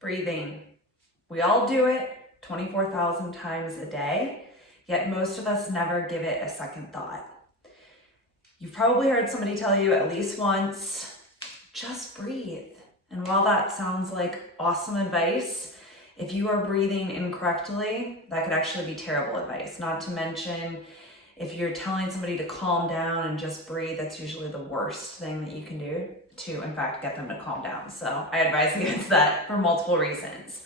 breathing. We all do it 24,000 times a day, yet most of us never give it a second thought. You've probably heard somebody tell you at least once, just breathe. And while that sounds like awesome advice, if you are breathing incorrectly, that could actually be terrible advice. Not to mention, if you're telling somebody to calm down and just breathe, that's usually the worst thing that you can do to, in fact, get them to calm down. So I advise against that for multiple reasons.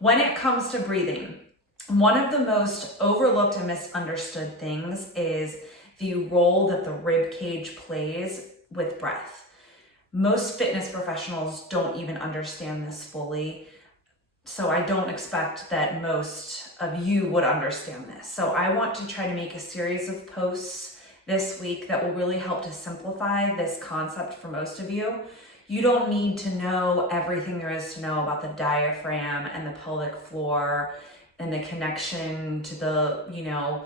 When it comes to breathing, one of the most overlooked and misunderstood things is the role that the rib cage plays with breath. Most fitness professionals don't even understand this fully, so I don't expect that most of you would understand this. So I want to try to make a series of posts this week that will really help to simplify this concept for most of you. You don't need to know everything there is to know about the diaphragm and the pelvic floor and the connection to the,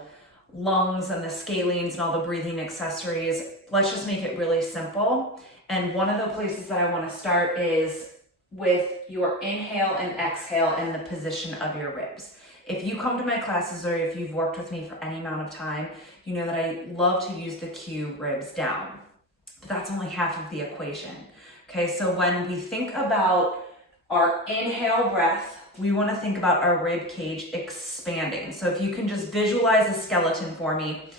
lungs and the scalenes and all the breathing accessories. Let's just make it really simple. And one of the places that I want to start is with your inhale and exhale and the position of your ribs. If you come to my classes or if you've worked with me for any amount of time, you know that I love to use the cue ribs down, but that's only half of the equation. Okay, so when we think about our inhale breath, we want to think about our rib cage expanding. So if you can just visualize a skeleton for me,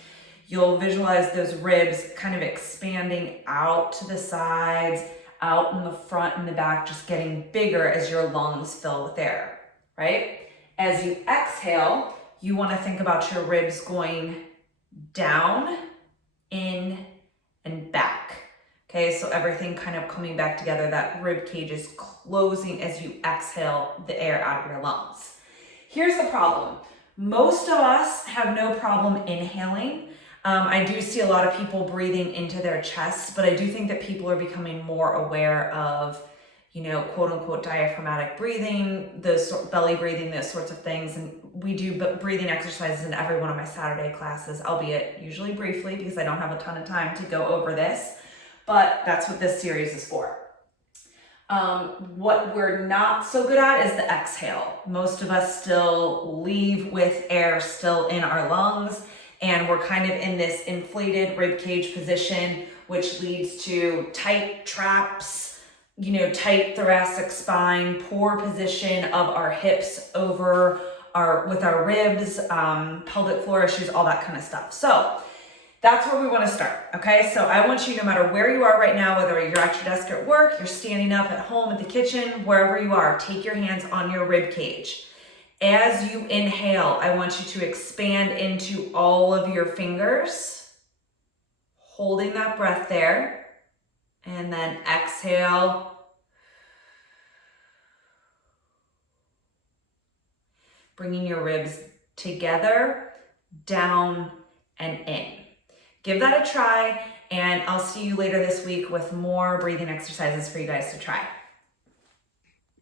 you'll visualize those ribs kind of expanding out to the sides, out in the front and the back, just getting bigger as your lungs fill with air, right? As you exhale, you want to think about your ribs going down, in, and back. Okay, so everything kind of coming back together. That rib cage is closing as you exhale the air out of your lungs. Here's the problem. Most of us have no problem inhaling. I do see a lot of people breathing into their chests, but I do think that people are becoming more aware of, quote unquote diaphragmatic breathing, belly breathing, those sorts of things. And we do breathing exercises in every one of my Saturday classes, albeit usually briefly because I don't have a ton of time to go over this, but that's what this series is for. What we're not so good at is the exhale. Most of us still leave with air still in our lungs, and we're kind of in this inflated rib cage position, which leads to tight traps, tight thoracic spine, poor position of our hips with our ribs, pelvic floor issues, all that kind of stuff. So that's where we want to start, okay? So I want you, no matter where you are right now, whether you're at your desk at work, you're standing up at home, at the kitchen, wherever you are, take your hands on your rib cage. As you inhale, I want you to expand into all of your fingers, holding that breath there, and then exhale. Bringing your ribs together, down, and in. Give that a try, and I'll see you later this week with more breathing exercises for you guys to try.